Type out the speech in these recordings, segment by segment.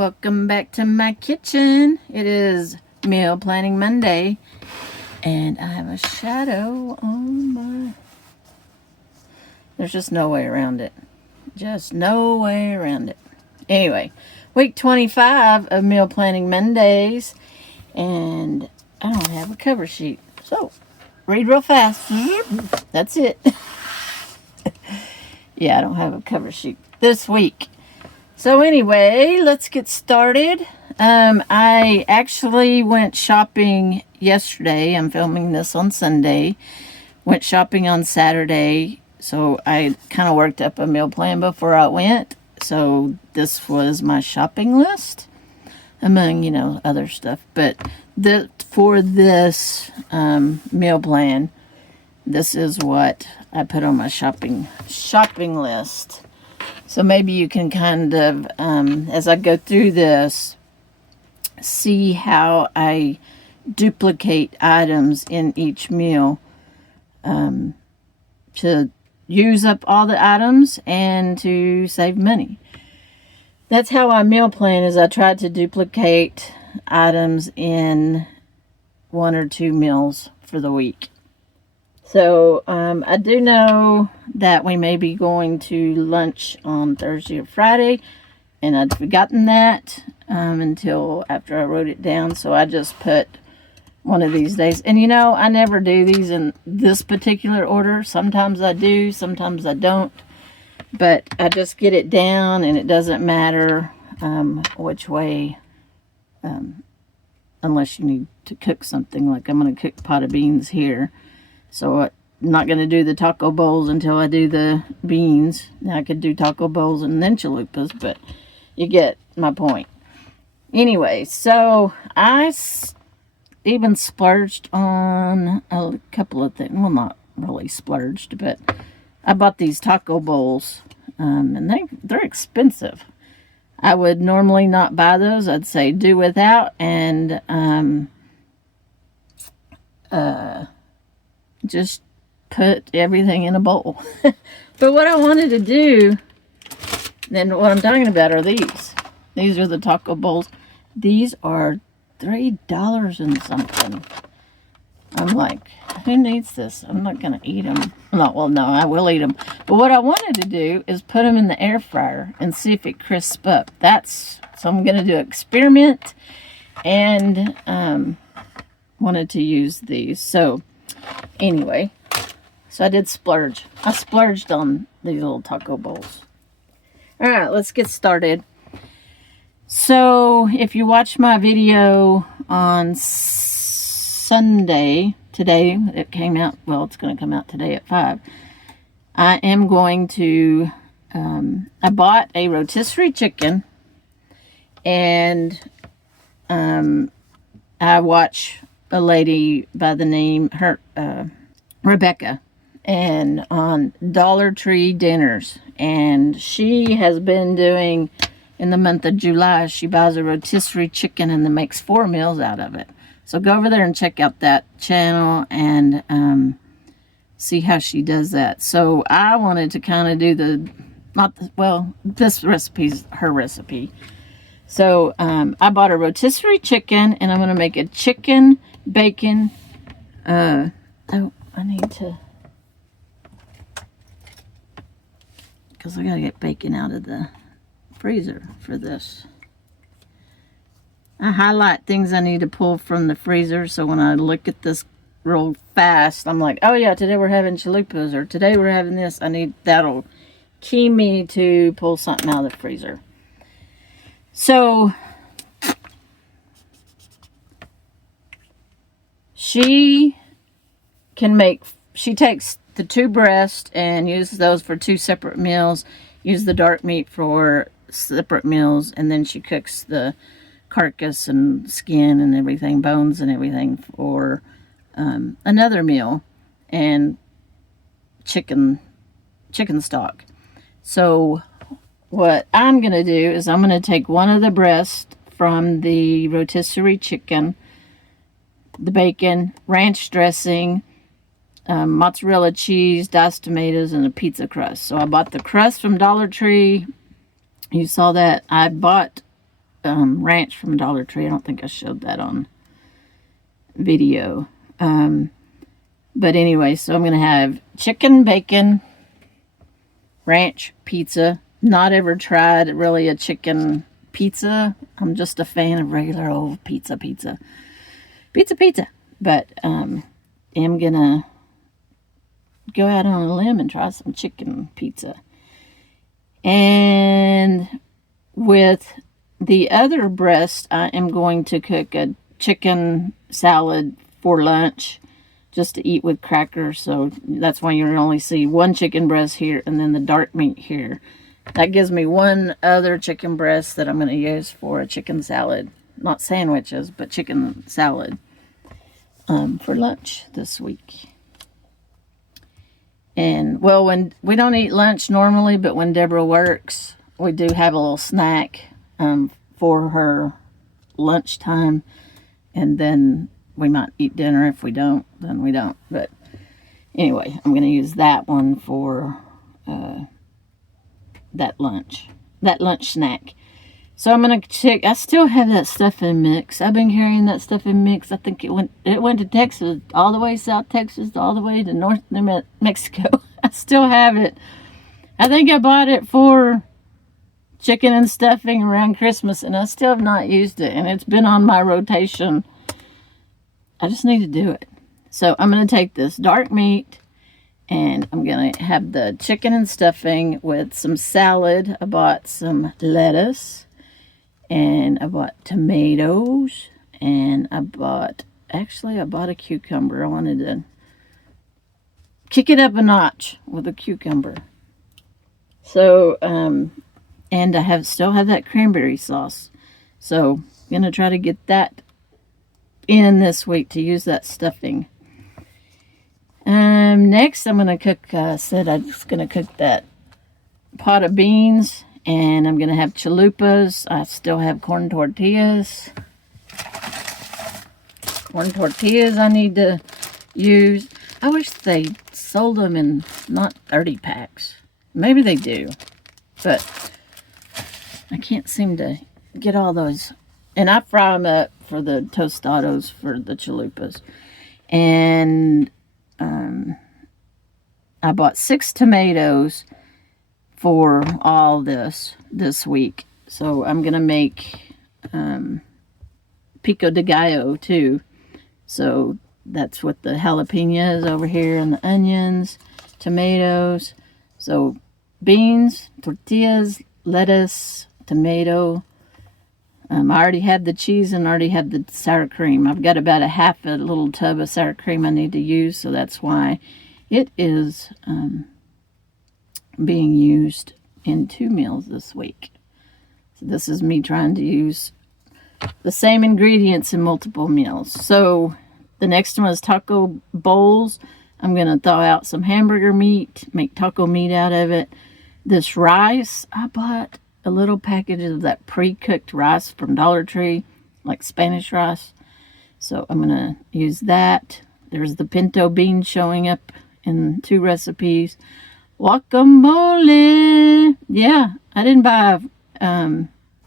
Welcome back to my kitchen. It is Meal Planning Monday, and I have a shadow on my... There's just no way around it. Just no way around it. Anyway, week 25 of Meal Planning Mondays, and I don't have a cover sheet. So, read real fast. That's it. Yeah, I don't have a cover sheet this week. So anyway, let's get started. I actually went shopping yesterday. I'm filming this on Sunday. Went shopping on Saturday. So I kind of worked up a meal plan before I went. So this was my shopping list, among, other stuff. But for this meal plan, this is what I put on my shopping list. So maybe you can kind of, as I go through this, see how I duplicate items in each meal to use up all the items and to save money. That's how I meal plan, is I try to duplicate items in 1 or 2 meals for the week. So, I do know that we may be going to lunch on Thursday or Friday, and I'd forgotten that until after I wrote it down, so I just put one of these days. And I never do these in this particular order. Sometimes I do, sometimes I don't, but I just get it down, and it doesn't matter which way, unless you need to cook something. Like I'm going to cook a pot of beans here. So I'm not going to do the taco bowls until I do the beans. Now I could do taco bowls and then chalupas, but you get my point. Anyway, so I even splurged on a couple of things. Well, not really splurged, but I bought these taco bowls, and they're expensive. I would normally not buy those. I'd say do without, and just put everything in a bowl. But what I wanted to do, then what I'm talking about are these. These are the taco bowls. These are $3 and something. I'm like, who needs this? I'm not going to eat them. No, I will eat them. But what I wanted to do is put them in the air fryer and see if it crisps up. So I'm going to do an experiment, and wanted to use these. So anyway, so I did splurge. I splurged on these little taco bowls. All right, let's get started. So if you watch my video on Sunday, today it came out, well, it's going to come out today at 5. I am going to, I bought a rotisserie chicken, and I watch a lady by the name, Rebecca, and on Dollar Tree dinners, and she has been doing, in the month of July, she buys a rotisserie chicken and then makes 4 meals out of it. So go over there and check out that channel and see how she does that. So I wanted to kind of do this recipe's her recipe. So I bought a rotisserie chicken, and I'm going to make a chicken bacon. I need to, because I got to get bacon out of the freezer for this. I highlight things I need to pull from the freezer, so when I look at this real fast, I'm like, oh yeah, today we're having chalupas, or today we're having this. That'll key me to pull something out of the freezer. So she takes the 2 breasts and uses those for 2 separate meals, use the dark meat for separate meals, and then she cooks the carcass and skin and everything, bones and everything, for another meal, and chicken stock. So what I'm going to do is I'm going to take one of the breasts from the rotisserie chicken, the bacon, ranch dressing, mozzarella cheese, diced tomatoes, and a pizza crust. So I bought the crust from Dollar Tree. You saw that. I bought ranch from Dollar Tree. I don't think I showed that on video. But anyway, so I'm going to have chicken bacon ranch pizza. Not ever tried really a chicken pizza. I'm just a fan of regular old pizza. But am going to go out on a limb and try some chicken pizza. And with the other breast, I am going to cook a chicken salad for lunch, just to eat with crackers. So that's why you only see one chicken breast here and then the dark meat here. That gives me one other chicken breast that I'm going to use for a chicken salad. Not sandwiches, but chicken salad for lunch this week. And, well, when we don't eat lunch normally, but when Deborah works, we do have a little snack for her lunchtime. And then we might eat dinner. If we don't, then we don't. But anyway, I'm going to use that one for that lunch snack. So I'm going to check. I still have that stuffing mix. I've been carrying that stuffing mix. I think it went to Texas, all the way South Texas, all the way to North New Mexico. I still have it. I think I bought it for chicken and stuffing around Christmas, and I still have not used it. And it's been on my rotation. I just need to do it. So I'm going to take this dark meat, and I'm going to have the chicken and stuffing with some salad. I bought some lettuce, and I bought tomatoes, and I bought a cucumber. I wanted to kick it up a notch with a cucumber. So, and I still have that cranberry sauce. So I'm going to try to get that in this week to use that stuffing. Next I'm going to cook, I said I was going to cook that pot of beans, and I'm going to have chalupas. I still have corn tortillas I need to use. I wish they sold them in not 30 packs. Maybe they do, but I can't seem to get all those. And I fry them up for the tostados for the chalupas. And I bought 6 tomatoes for all this week. So I'm going to make pico de gallo too. So that's what the jalapenos over here, and the onions, tomatoes. So beans, tortillas, lettuce, tomato. I already had the cheese and already had the sour cream. I've got about a little tub of sour cream I need to use, so that's why it is being used in 2 meals this week. So this is me trying to use the same ingredients in multiple meals. So the next one is taco bowls. I'm going to thaw out some hamburger meat, make taco meat out of it. This rice, I bought a little package of that pre-cooked rice from Dollar Tree, like Spanish rice. So I'm going to use that. There's the pinto beans showing up in 2 recipes. Guacamole. Yeah, I didn't buy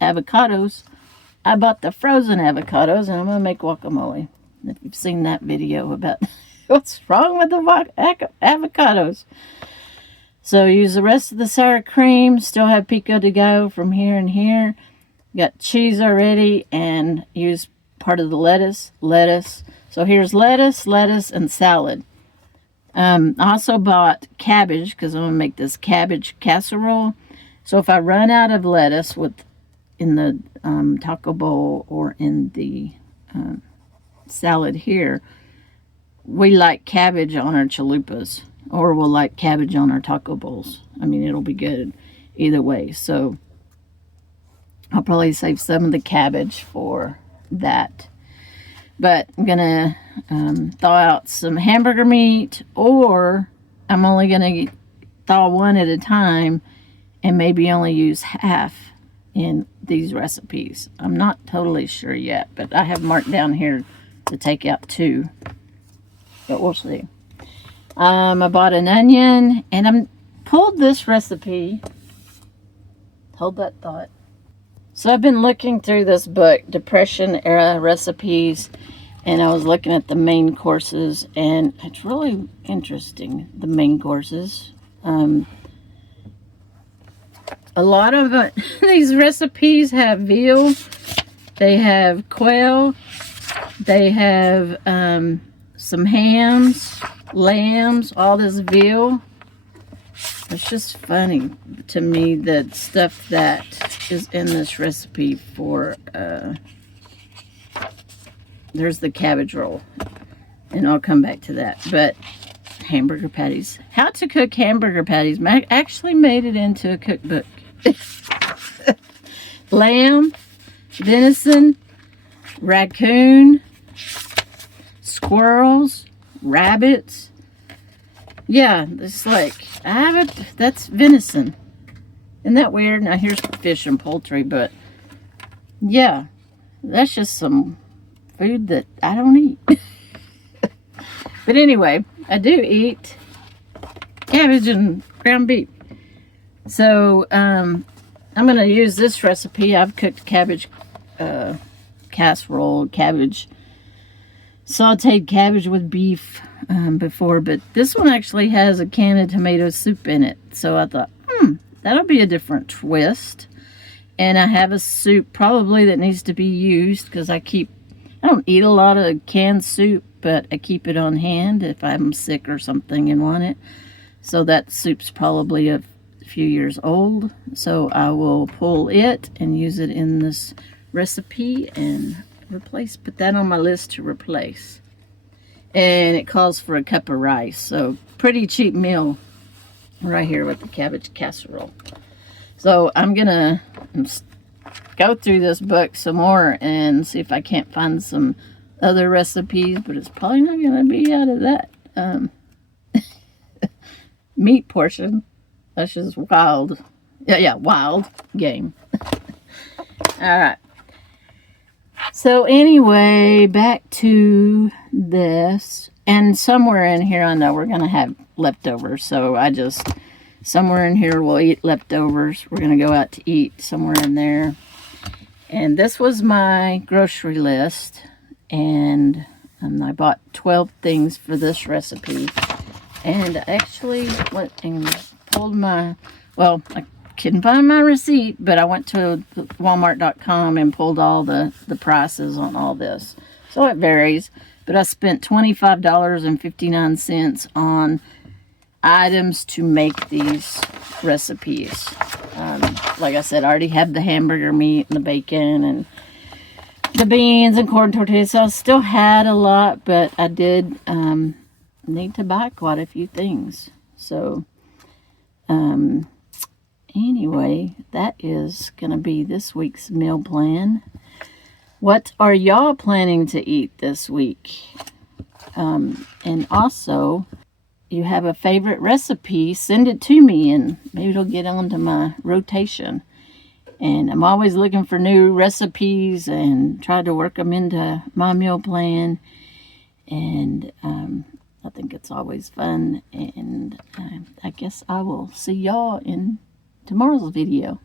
avocados. I bought the frozen avocados, and I'm going to make guacamole. If you've seen that video about what's wrong with the avocados. So use the rest of the sour cream. Still have pico de gallo from here and here. Got cheese already, and use part of the lettuce. So here's lettuce, and salad. I also bought cabbage because I'm going to make this cabbage casserole. So if I run out of lettuce in the taco bowl or in the salad here, we like cabbage on our chalupas, or we'll like cabbage on our taco bowls. I mean, it'll be good either way. So I'll probably save some of the cabbage for that. But I'm going to thaw out some hamburger meat, or I'm only going to thaw one at a time and maybe only use half in these recipes. I'm not totally sure yet, but I have marked down here to take out 2. But we'll see. I bought an onion, and I pulled this recipe. Hold that thought. So I've been looking through this book, Depression Era Recipes, and I was looking at the main courses, and it's really interesting, the main courses. A lot of these recipes have veal, they have quail, they have some hams, lambs, all this veal. It's just funny to me that stuff that is in this recipe for, there's the cabbage roll, and I'll come back to that, but hamburger patties. How to cook hamburger patties. I actually made it into a cookbook. Lamb, venison, raccoon, squirrels, rabbits. Yeah, it's like, that's venison. Isn't that weird? Now here's fish and poultry, but yeah, that's just some food that I don't eat. But anyway, I do eat cabbage and ground beef. So, I'm going to use this recipe. I've cooked cabbage casserole, sauteed cabbage with beef before, but this one actually has a can of tomato soup in it. So I thought, that'll be a different twist. And I have a soup probably that needs to be used because I don't eat a lot of canned soup, but I keep it on hand if I'm sick or something and want it. So that soup's probably a few years old. So I will pull it and use it in this recipe and put that on my list to replace. And it calls for a cup of rice. So pretty cheap meal right here with the cabbage casserole. So I'm gonna go through this book some more and see if I can't find some other recipes, but it's probably not gonna be out of that meat portion. That's just wild. Yeah, wild game. All right. So anyway, back to this. And somewhere in here, I know we're going to have leftovers. So somewhere in here, we'll eat leftovers. We're going to go out to eat somewhere in there. And this was my grocery list. And I bought 12 things for this recipe. And I actually went and pulled I couldn't find my receipt, but I went to Walmart.com and pulled all the prices on all this. So it varies, but I spent $25.59 on items to make these recipes. Like I said, I already have the hamburger meat and the bacon and the beans and corn tortillas. So I still had a lot, but I did need to buy quite a few things. So anyway, that is going to be this week's meal plan. What are y'all planning to eat this week? And also, you have a favorite recipe, send it to me and maybe it'll get onto my rotation. And I'm always looking for new recipes and try to work them into my meal plan. And I think it's always fun. And I guess I will see y'all in tomorrow's video.